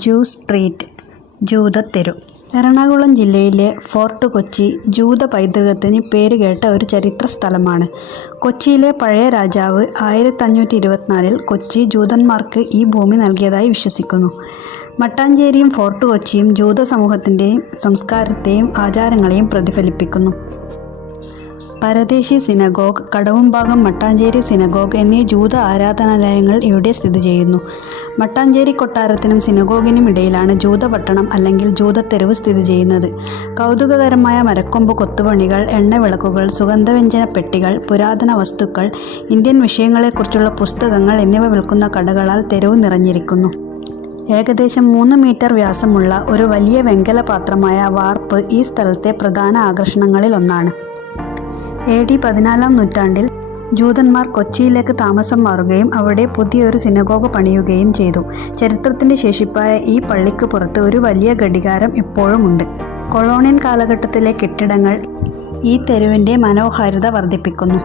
ജൂ സ്ട്രീറ്റ് ജൂതത്തെരു. എറണാകുളം ജില്ലയിലെ ഫോർട്ട് കൊച്ചി ജൂത പൈതൃകത്തിന് പേരുകേട്ട ഒരു ചരിത്ര സ്ഥലമാണ് കൊച്ചിയിലെ പഴയ രാജാവ് ആയിരത്തഞ്ഞൂറ്റി ഇരുപത്തിനാലിൽ കൊച്ചി ജൂതന്മാർക്ക് ഈ ഭൂമി നൽകിയതായി വിശ്വസിക്കുന്നു. മട്ടാഞ്ചേരിയും ഫോർട്ട് കൊച്ചിയും ജൂത സമൂഹത്തിന്റെയും സംസ്കാരത്തെയും ആചാരങ്ങളെയും പ്രതിഫലിപ്പിക്കുന്നു. പരദേശി സിനഗോഗ് കടവുംഭാഗം മട്ടാഞ്ചേരി സിനഗോഗ് എന്നീ ജൂത ആരാധനാലയങ്ങൾ ഇവിടെ സ്ഥിതി ചെയ്യുന്നു. മട്ടാഞ്ചേരി കൊട്ടാരത്തിനും സിനഗോഗിനും ഇടയിലാണ് ജൂത പട്ടണം അല്ലെങ്കിൽ ജൂതത്തെരുവ് സ്ഥിതി ചെയ്യുന്നത്. കൗതുകകരമായ മരക്കൊമ്പ് കൊത്തുപണികൾ എണ്ണവിളക്കുകൾ സുഗന്ധവ്യഞ്ജന പെട്ടികൾ പുരാതന വസ്തുക്കൾ ഇന്ത്യൻ വിഷയങ്ങളെക്കുറിച്ചുള്ള പുസ്തകങ്ങൾ എന്നിവ വിൽക്കുന്ന കടകളാൽ തെരുവ് നിറഞ്ഞിരിക്കുന്നു. ഏകദേശം മൂന്ന് മീറ്റർ വ്യാസമുള്ള ഒരു വലിയ വെങ്കല പാത്രമായ വാർപ്പ് ഈ സ്ഥലത്തെ പ്രധാന ആകർഷണങ്ങളിൽ ഒന്നാണ്. എ ഡി പതിനാലാം നൂറ്റാണ്ടിൽ ജൂതന്മാർ കൊച്ചിയിലേക്ക് താമസം മാറുകയും അവിടെ പുതിയൊരു സിനഗോഗ പണിയുകയും ചെയ്തു. ചരിത്രത്തിന്റെ ശേഷിപ്പായ ഈ പള്ളിക്ക് പുറത്ത് ഒരു വലിയ ഘടികാരം ഇപ്പോഴുമുണ്ട് കൊളോണിയൻ കാലഘട്ടത്തിലെ കെട്ടിടങ്ങൾ ഈ തെരുവിന്റെ മനോഹാരിത വർദ്ധിപ്പിക്കുന്നു.